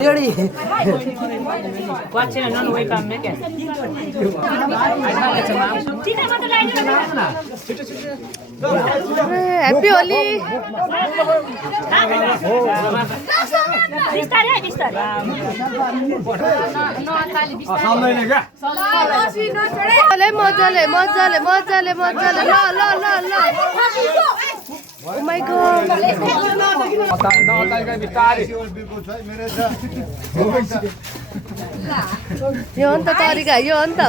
Watching another way from Megan. Happy Holi. Oh my God. Yo अन्त तरिका यो अन्त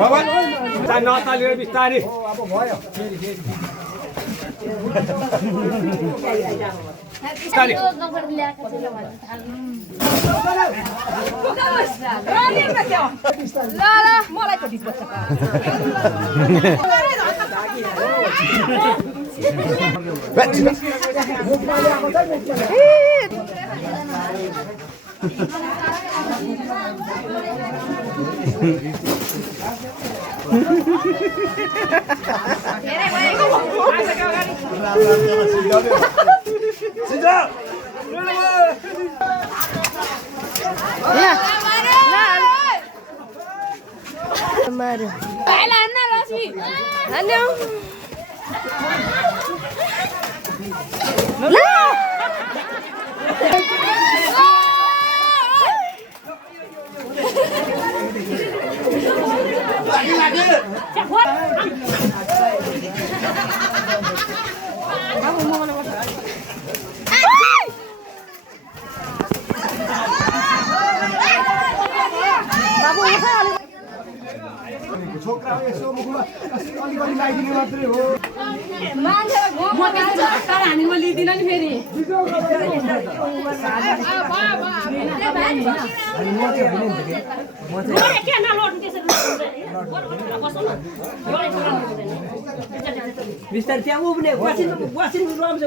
बाबा नतालेर बिस्तारै Mario. Baila, Ana Rossi. Ano? छोकरा यसो मुखमा अलिकति लाइदिने मात्रै हो म लिदिन नि फेरि Mister त्यहाँ उब्ने वासिन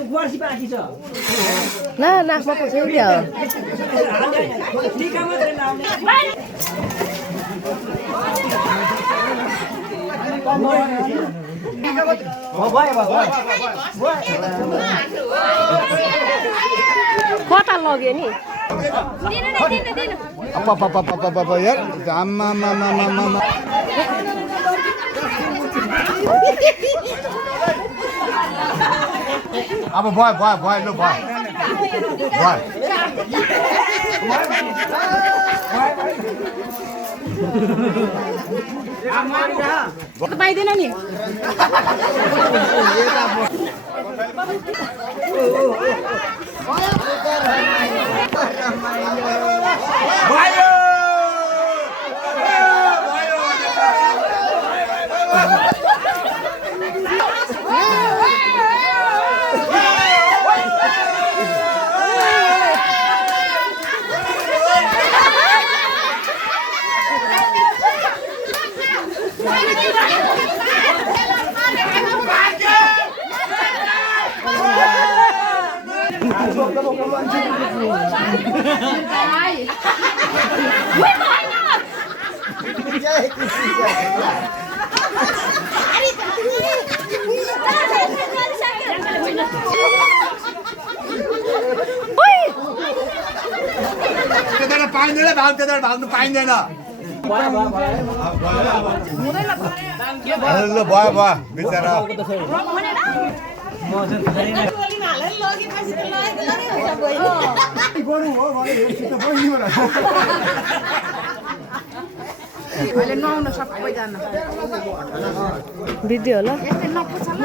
गुवार्सी बाँकी छ ना नाकमा पस्यो नि टिका मात्रै लाउने कता लग्यो नि यार आम्मा अब भयो लु भयो पाइदैन नि पाइँदैन भाग्नु पाइँदैन ल भयो बिचरा अहिले नुहाउन सबैजना भिडियो होला